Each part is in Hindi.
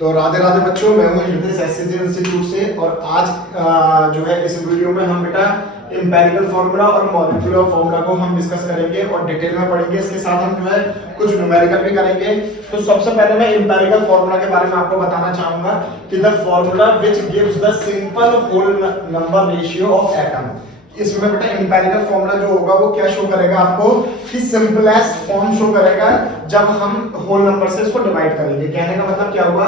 तो राधे राधे बच्चों, मैं हूं हृदय एससीजी इंस्टीट्यूट से। और आज जो है इस वीडियो में हम बेटा एम्पिरिकल फार्मूला और मॉलिक्यूलर फार्मूला को हम डिस्कस करेंगे और डिटेल में पढ़ेंगे। इसके साथ हम जो है कुछ न्यूमेरिकल भी करेंगे। तो सबसे पहले मैं एम्पिरिकल फार्मूला के बारे में आपको बताना चाहूंगा कि the formula which gives the simple whole number ratio of atom. इसमें बेटा एम्पिरिकल फार्मूला जो होगा वो क्या शो करेगा आपको कि सिंपलेस्ट फॉर्म शो करेगा जब हम होल नंबर से इसको डिवाइड करेंगे। कहने का मतलब क्या होगा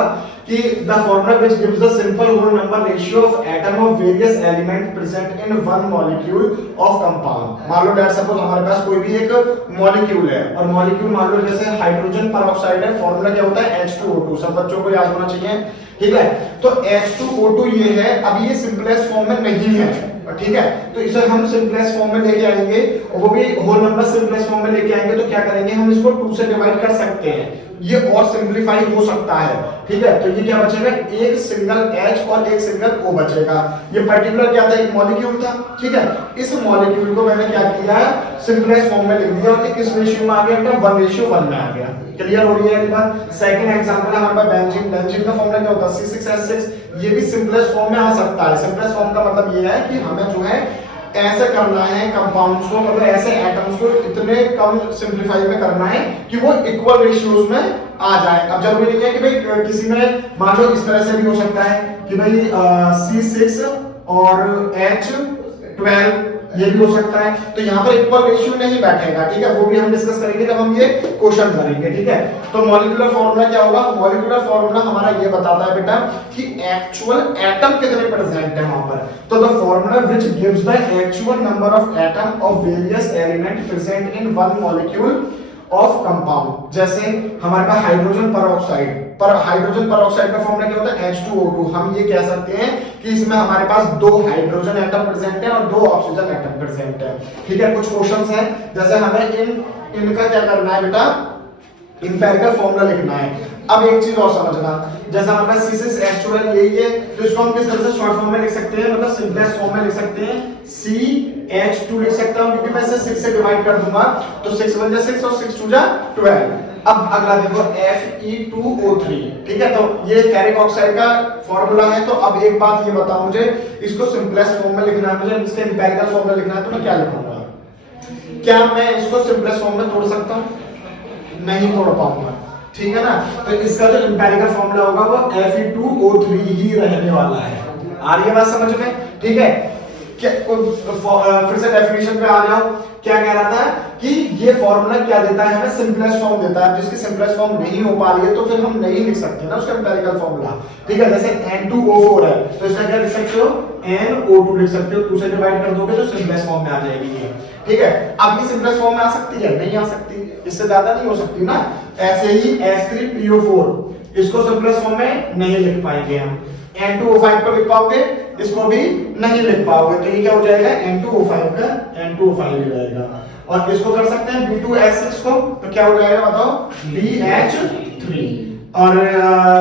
कि the formula which gives the simple whole number ratio of atom of various element present in one molecule of compound. मान लो दैट सपोज हमारे पास कोई भी एक मॉलिक्यूल है और मॉलिक्यूल मान लो जैसे हाइड्रोजन पेरोक्साइड है। फार्मूला क्या होता है H2O2। सब बच्चों को याद होना चाहिए, ठीक है। तो H2O2 ये है, अब ये सिंपलेस्ट फॉर्म में नहीं है, ठीक है। तो इसे हम सिंपलेस्ट फॉर्म में लेके आएंगे और वो भी होल नंबर सिंपलेस्ट फॉर्म में लेके आएंगे। तो क्या करेंगे, हम इसको 2 से डिवाइड कर सकते हैं, ये और सिंपलीफाई हो सकता है, ठीक है। तो ये क्या बचेगा, एक सिंगल H और एक सिंगल O बचेगा। ये पर्टिकुलर क्या था, एक मॉलिक्यूल था, ठीक है। इस मॉलिक्यूल को मैंने क्या किया, सिंपलेस्ट फॉर्म में लिख दिया और किस रेशियो में आ गया, एकदम 1:1 में आ गया। क्लियर हो रही है ये बात। सेकंड एग्जांपल हमारे पास बेंजीन। बेंजीन का फॉर्मूला क्या होता है, C6H6। ये भी सिंपलेस्ट फॉर्म में आ सकता है। सिंपलेस्ट फॉर्म का मतलब ये है कि हमें जो है ऐसे करना है कंपाउंड्स को, मतलब ऐसे एटम्स को इतने कम सिंपलीफाई में करना है कि वो इक्वल रेशियोज में आ जाए। अब जरूरी नहीं है कि भाई किसी में मान लो इस तरह से भी हो सकता है कि भाई C6 और H12 ये भी हो सकता है। तो यहाँ पर इक्वल रेशियो नहीं बैठेगा, ठीक है। वो भी हम डिस्कस करेंगे जब हम ये क्वेश्चन करेंगे, ठीक है। तो मॉलिक्यूलर फार्मूला क्या होगा, मॉलिक्यूलर फार्मूला हमारा ये बताता है बेटा कि एक्चुअल एटम कितने प्रेजेंट है वहां पर। तो the formula which gives the actual number of atom of various element present in one molecule of compound. जैसे हमारे पास हाइड्रोजन पेरोक्साइड, पर हाइड्रोजन पेरोक्साइड का फॉर्मूला क्या होता है H2O2। हम ये कह सकते हैं कि इसमें हमारे पास 2 हाइड्रोजन एटम प्रेजेंट है और 2 ऑक्सीजन एटम प्रेजेंट है, ठीक है। कुछ क्वेश्चंस हैं, जैसे हमें इनका क्या करना है बेटा, एम्पिरिकल फार्मूला लिखना है। अब एक चीज और समझना, जैसा हमारे पास C6H12 यही है, तो इसको हम किस तरह से शॉर्ट फॉर्म में लिख सकते हैं, मतलब सिंपलेस्ट फॉर्म में लिख सकते हैं, CH2 लिख सकता हूं क्योंकि मैं इसे 6 से डिवाइड कर दूंगा। तो 6 1 जा 6 और 6 2 जा 12। अब अगला देखो Fe2O3, ठीक है। तो ये फेरिक ऑक्साइड का फार्मूला है। तो अब एक बात ये बताओ मुझे, इसको सिंपलेस्ट फॉर्म में लिखना है, मुझे इसके एम्पिरिकल फॉर्मूला लिखना है, तो मैं क्या लिखूंगा। क्या मैं इसको सिंपलेस्ट फॉर्म में तोड़ सकता हूं, नहीं तोड़ पाऊंगा, ठीक है ना। तो इसका जो एम्पिरिकल फार्मूला होगा वो Fe2O3 ही रहने वाला है। आ रही है बात समझ में, ठीक है। क्या फिर से डेफिनेशन पे आ जाओ। क्या कह रहा था कि ये फार्मूला क्या देता है, हमें सिंपलेस्ट फॉर्म देता है। जिसकी सिंपलेस्ट फॉर्म नहीं हो पा रही है तो फिर हम नहीं लिख सकते ना उसका एम्पिरिकल फार्मूला, ठीक है। जैसे N2O4 है तो इसका क्या लिख सकते हो, NO2 लिख सकते हो। 2 से डिवाइड कर दोगे तो सिंपलेस्ट फॉर्म में आ जाएगी ये, ठीक है। अब ये सिंपलेस्ट फॉर्म में आ सकती है, नहीं आ सकती, इससे ज्यादा नहीं हो सकती ना। ऐसे ही H3PO4, इसको सिंपलेस्ट फॉर्म में नहीं लिख पाएंगे हम। N2O5 को लिख पाओगे, इसको भी नहीं लिख पाओगे। तो ये क्या हो जाएगा, N2O5 का N2O5 ही रहेगा। और इसको कर सकते हैं B2H6 को, तो क्या हो जाएगा बताओ, BH3। और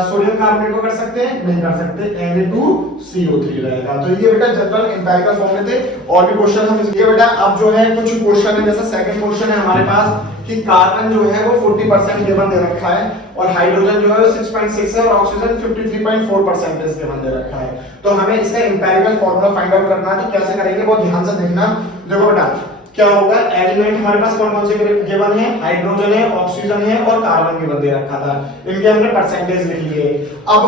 सोडियम कार्बोनेट को कर सकते हैं, नहीं कर सकते, Na2CO3 रहेगा। तो ये बेटा जनरल एम्पिरिकल फॉर्मूले थे। और भी क्वेश्चन हम इसलिए बेटा अब जो है कुछ क्वेश्चन है, जैसे सेकंड क्वेश्चन है हमारे पास कि कार्बन जो है वो 40% गिवन दे रखा है और हाइड्रोजन जो है वो 6.6 है और ऑक्सीजन 53.4% गिवन दे रखा है। तो हमें इसका एम्पिरिकल फार्मूला फाइंड आउट करना है। तो कैसे करेंगे, बहुत ध्यान से देखना। देखो बेटा क्या होगा, एलिमेंट हमारे पास कौन कौन से गिवन है, हाइड्रोजन है, ऑक्सीजन है और कार्बन गिवन दे रखा था। इनके हमने परसेंटेज लिख लिए। अब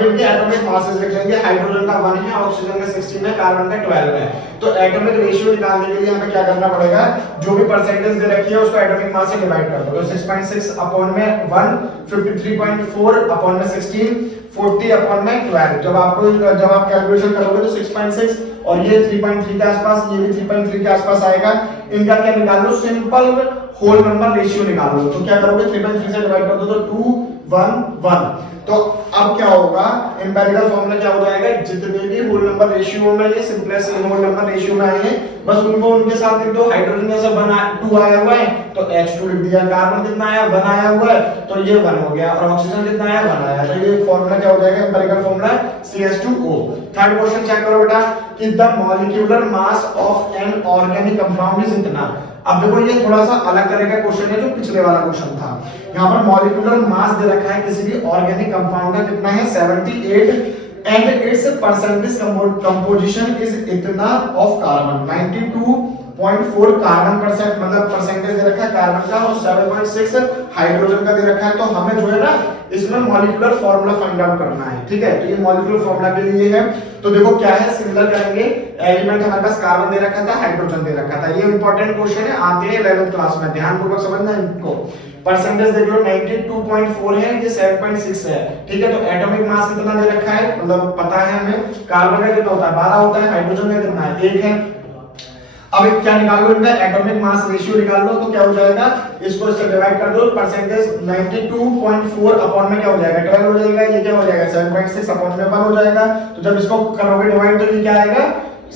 इनके एटॉमिक मासेस लिख लेंगे। हाइड्रोजन का 1 है, ऑक्सीजन का 16 है, कार्बन का 12 है। तो एटॉमिक रेशियो निकालने के लिए हमें क्या करना पड़ेगा, जो भी परसेंटेज दे रखी है उसको एटॉमिक मास से डिवाइड कर दो। तो 6.6 अपॉन में 1, 53.4 अपॉन में 16, 40 अपॉन में 12। जब आप कैलकुलेशन करोगे तो 6.6 और ये 3.3 के आसपास, ये भी 3.3 के आसपास आएगा। इनका क्या निकाल लो, सिंपल होल नंबर रेशियो निकाल लो। तो क्या करोगे, 3.3 से डिवाइड कर दो तो 2 1 1। तो अब क्या होगा, एम्पिरिकल फार्मूला क्या हो जाएगा, जितने भी होल नंबर रेशियो में ये सिंपलेस्ट होल नंबर रेशियो में आए हैं बस उनको उनके साथ लिख दो। हाइड्रोजन जैसे 2 आया हुआ है तो H2 लिख दिया, कार्बन कितना आया 1 आया हुआ है तो ये 1 हो गया, और ऑक्सीजन कितना आया 1 आया। तो ये फार्मूला क्या हो जाएगा, empirical formula CH2O। Third question check करो बेटा कि the molecular mass of an organic compound is इतना। अब देखो ये थोड़ा सा अलग तरह का क्वेश्चन है जो पिछले वाला क्वेश्चन था। यहाँ पर मॉलिक्यूलर मास दे रखा है किसी एटॉमिसिटी ऑर्गेनिक कंपाउंड का कितना है 78 and it's percentage composition is इतना ऑफ कार्बन 92.4 कार्बन परसेंट मतलब परसेंटेज दे रखा है कार्बन का और 7.6 हाइड्रोजन का दे रखा है। तो हमें जो है ना इसमें मॉलिक्यूलर फार्मूला फाइंड आउट करना है, ठीक है। तो ये मॉलिक्यूलर फार्मूला के लिए है। तो देखो क्या है, सिमिलर करेंगे। एलिमेंट हमारे पास कार्बन दे रखा था, हाइड्रोजन दे रखा था। ये इंपॉर्टेंट क्वेश्चन है, आते हैं 11th क्लास में, ध्यानपूर्वक समझना इनको। परसेंटेज देख लो 92.4 है, ये 7.6 है, ठीक है। तो एटॉमिक मास कितना दे रखा है, मतलब पता है हमें। कार्बन का कितना होता है 12 होता है, हाइड्रोजन का कितना है 1 है। अब क्या निकाल लो इनका एटॉमिक मास रेशियो निकाल लो। तो क्या हो जाएगा, इसको इससे डिवाइड कर दो, परसेंटेज 92.4 अपॉन में क्या हो जाएगा 12 हो जाएगा, ये क्या हो जाएगा 7.6 अपॉन में 1 हो जाएगा। तो जब इसको करोगे डिवाइड तो ये क्या आएगा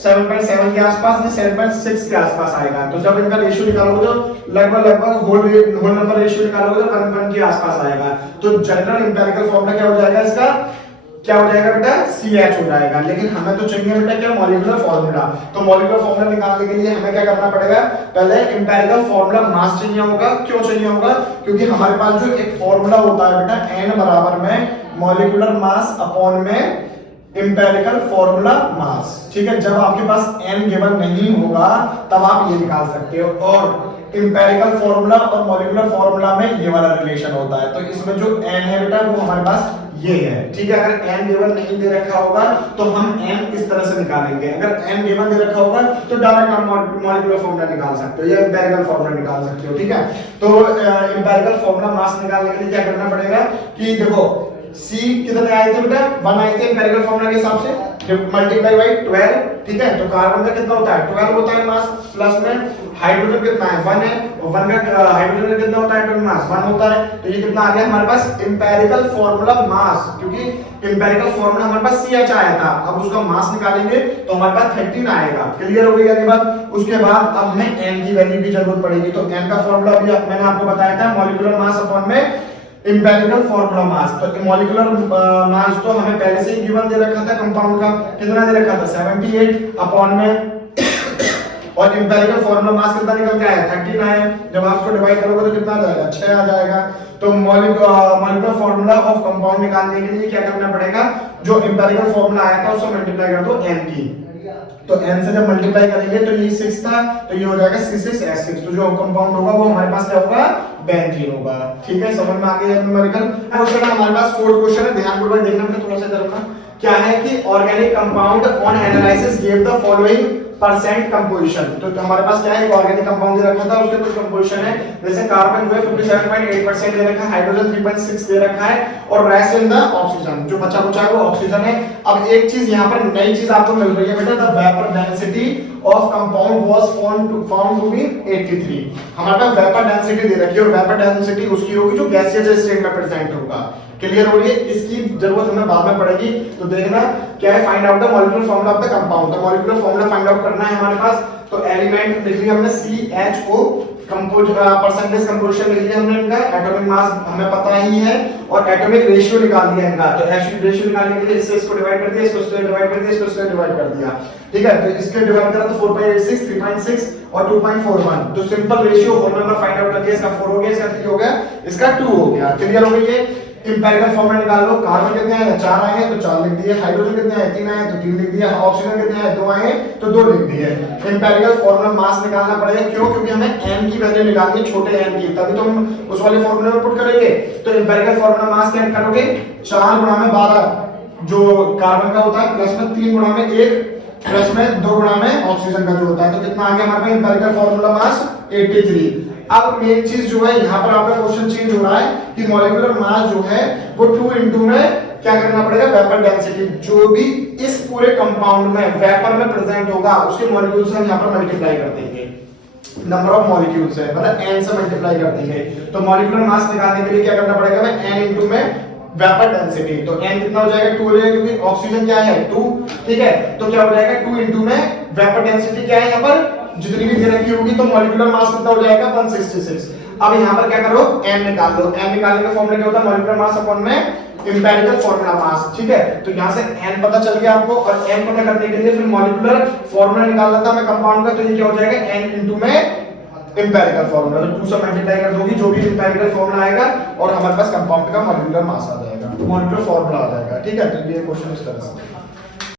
7.7 के आसपास, ये 7.6 के आसपास आएगा। तो जब इनका रेशियो निकालोगे तो लगभग होल नंबर रेशियो निकालोगे तो 1 के आसपास आएगा। तो जनरल एम्पिरिकल फॉर्मूला क्या हो जाएगा इसका, क्या हो जाएगा बेटा CH हो जाएगा। लेकिन हमें तो चाहिए बेटा क्या मॉलिक्यूलर फार्मूला। तो मॉलिक्यूलर फार्मूला निकालने के लिए हमें क्या करना पड़ेगा, पहले एम्पिरिकल फार्मूला मास चाहिए होगा। क्यों चाहिए होगा, क्योंकि हमारे पास जो एक फार्मूला होता है बेटा n बराबर में मॉलिक्यूलर मास अपॉन में एम्पिरिकल फार्मूला मास, ठीक है। जब आपके पास n गिवन नहीं होगा तब आप ये निकाल सकते हो। और एम्पिरिकल फार्मूला और मॉलिक्यूलर फार्मूला में ये वाला रिलेशन होता है। तो इसमें जो n है बेटा वो हमारे पास ये है, ठीक है। अगर n गिवन नहीं दे रखा होगा तो हम n इस तरह से निकालेंगे। अगर n गिवन दे रखा होगा तो डायरेक्ट हम मॉलिक्यूलर फार्मूला निकाल सकते हो या एम्पिरिकल फार्मूला निकाल सकते हो, ठीक है। तो एम्पिरिकल फार्मूला मास निकालने के लिए क्या करना पड़ेगा कि देखो C कितने आए थे बेटा 1 आए थे एम्पिरिकल फार्मूला के हिसाब से, मल्टीप्लाई बाय 12, ठीक है। तो कार्बन का कितना होता है 12 होता है मास, प्लस में हाइड्रोजन कितना है 1 है, और 1 का हाइड्रोजन का कितना होता है एटॉमिक मास 1 होता है। तो ये कितना आ गया हमारे पास एम्पिरिकल फार्मूला मास, क्योंकि एम्पिरिकल फार्मूला हमारे पास CH आया था। अब उसका मास निकालेंगे तो हमारे पास 13 आएगा। क्लियर हो गई ये बात। उसके बाद अब हमें n की वैल्यू की जरूरत पड़ेगी। तो n का फार्मूला भी मैंने आपको बताया था मॉलिक्यूलर मास अपॉन में एम्पिरिकल फार्मूला मास। तो मॉलिक्यूलर मास तो हमें पहले से ही गिवन दे रखा था कंपाउंड का, कितना दे रखा था 78 अपॉन में और एम्पिरिकल फार्मूला मास कितना निकल के आया 13 आया। जब आप इसको डिवाइड करोगे तो कितना आ जाएगा 6 आ जाएगा। तो मॉलिक्यूलर फार्मूला ऑफ कंपाउंड निकालने के लिए क्या करना पड़ेगा, जो एम्पिरिकल फार्मूला आया था उससे मल्टीप्लाई कर दो n की। तो n से जब मल्टीप्लाई करेंगे तो ये 6 था, तो ये हो जाएगा C6H6। तो जो कंपाउंड होगा वो हमारे पास क्या होगा बेंजीन होगा, ठीक है। समझ में आ गया न्यूमेरिकल क्वेश्चन। हमारे पास फोर्थ क्वेश्चन है, ध्यानपूर्वक देखना है, थोड़ा सा इधर रखना। क्या है कि organic compound on analysis give the following percent composition. तो हमारे पास क्या है ऑर्गेनिक कंपाउंड दे रखा था, उसके कुछ कंपोजिशन है। जैसे कार्बन जो है 57.8% दे रखा है, हाइड्रोजन 3.6 दे रखा है और रेस्ट इन द ऑक्सीजन, जो बचा कुचा है वो ऑक्सीजन है। अब एक चीज यहाँ पर नई चीज आपको मिल रही है बेटा, the vapour density of compound was found to be 83। हमारे पास वेपर डेंसिटी दे रखी है और वेपर डेंसिटी उसकी होगी जो गैसियस स्टेट में प्रेजेंट होगा। क्लियर हो रही है, इसकी जरूरत हमें बाद में पड़ेगी। तो देखना क्या है, find out the molecular formula of the compound. तो मॉलिक्यूलर फार्मूला फाइंड आउट करना है हमारे पास। तो एलिमेंट लिख लिया हमने CHO, परसेंटेज कंपोजिशन लिख लिया हमने इनका, एटॉमिक मास हमें पता ही है और एटॉमिक रेशियो निकाल दिया इनका। तो रेशियो निकालने के लिए इससे इसको डिवाइड कर दिया, इसको इससे डिवाइड कर दिया, इसको इससे डिवाइड कर दिया, ठीक है। तो इसके डिवाइड करा तो 4.86, 3.6 और 2.41। तो simple ratio whole number find out कर दिया, इसका 4 हो गया, इसका 3 हो गया, इसका 2 हो गया। क्लियर हो गई है। एम्पिरिकल फार्मूला निकाल लो। कार्बन कितने आए 4 आए हैं तो 4 लिख दिए, हाइड्रोजन कितने आए 3 आए तो 3 लिख दिया, ऑक्सीजन कितने आए 2 आए तो 2 लिख दिए। एम्पिरिकल फार्मूला मास निकालना पड़ेगा, क्यों, क्योंकि हमें n की वैल्यू निकालनी है, छोटे n की, तभी तो हम उस वाले फार्मूले में पुट करेंगे। तो एम्पिरिकल फार्मूला मास क्या करोगे 4 गुणा में 12 जो कार्बन का होता है, प्लस में 3 गुणा में 1, प्लस में 2 गुणा में ऑक्सीजन का जो होता है। तो कितना आ गया हमारे पास एम्पिरिकल फार्मूला मास 83। अब मेन चीज जो है यहाँ पर आपका क्वेश्चन चेंज हो रहा है कि मॉलिक्यूलर मास जो है वो 2 into में क्या करना पड़ेगा वेपर डेंसिटी, जो भी इस पूरे कंपाउंड में वेपर में प्रेजेंट होगा उसके मॉलिक्यूल से हम यहाँ पर मल्टीप्लाई कर देंगे। नंबर ऑफ मॉलिक्यूल्स है मतलब n से मल्टीप्लाई कर देंगे। तो मॉलिक्यूलर मास निकालने के लिए क्या करना पड़ेगा हमें n into में वेपर डेंसिटी। तो n कितना हो जाएगा 2 हो जाएगा, क्योंकि ऑक्सीजन क्या है 2, ठीक है। तो क्या हो जाएगा 2 into में वेपर डेंसिटी क्या है यहाँ पर जितनी भी दे रखी होगी, तो मॉलिक्यूलर मास कितना हो जाएगा 166। अब यहाँ पर क्या करो n निकाल लो। n निकालने का फॉर्मूला क्या होता है मॉलिक्यूलर मास अपॉन में एम्पिरिकल फार्मूला मास, ठीक है। तो यहाँ से n पता चल गया आपको, और n पता करने के लिए फिर मॉलिक्यूलर फार्मूला निकालना था हमें कंपाउंड का। तो ये क्या हो जाएगा n into में इंपेरिकल फॉर्मूला, तो 2 से मल्टीप्लाई कर दोगी, जो भी इंपेरिकल फॉर्मूला आएगा और हमारे पास कंपाउंड का मॉलिक्यूलर मास आ जाएगा, मॉलिक्यूलर फॉर्मूला आ जाएगा। ठीक है, तो ये क्वेश्चन इस तरह से।